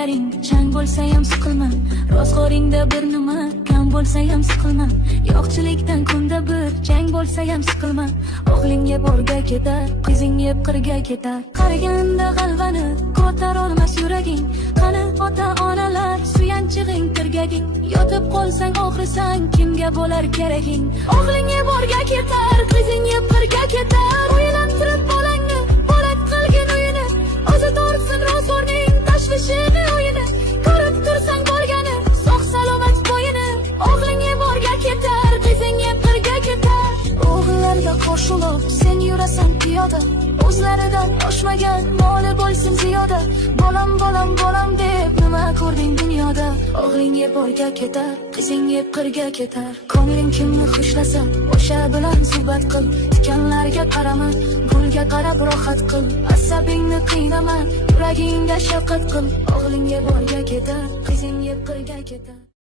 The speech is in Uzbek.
ilgaring. Chang bo'lsa ham siqilma, ro'zg'oringda bir nima kam bo'lsa ham siqilma. Yo'qchilikdan kunda bir jang bo'lsa ham siqilma. O'g'ling yeb o'rga ketar, qizing yeb qirga ketar. Qariganda g'alvani ko'tar olmas yuraging. Qani ota-onalar suyanchig'ing tirgaging. Yotib qolsang og'risang kimga bo'lar keraging. O'g'ling yeb o'rga ketar, qizing yeb qirga ketar. O'ylantirib bolangni bolat qilgin uyini. O'zi tortsin ro'zg'orning tashvishini o'yini. Ko'rib tursang bo'lgani sog' salomat bo'yini. O'g'ling yeb o'rga ketar, qizing yeb qirga ketar. O'g'illarga qo'shilib sen yurasan piyoda. O'zlaridan oshmagan moli bo'lsin ziyoda. Bolam bolam bolam deb nima ko'rding dunyoda. O'g'ling yeb o'rga ketar, qizing yeb qirga ketar. Ko'ngling kimni xushlasa o'sha bilan suhbat qil. Tikanlarga qarama, gulga qarab rohat qil. Asabingni qiynama, yuragingga shafqat qil. O'g'ling yeb o'rga ketar, qizing yeb qirga ketar.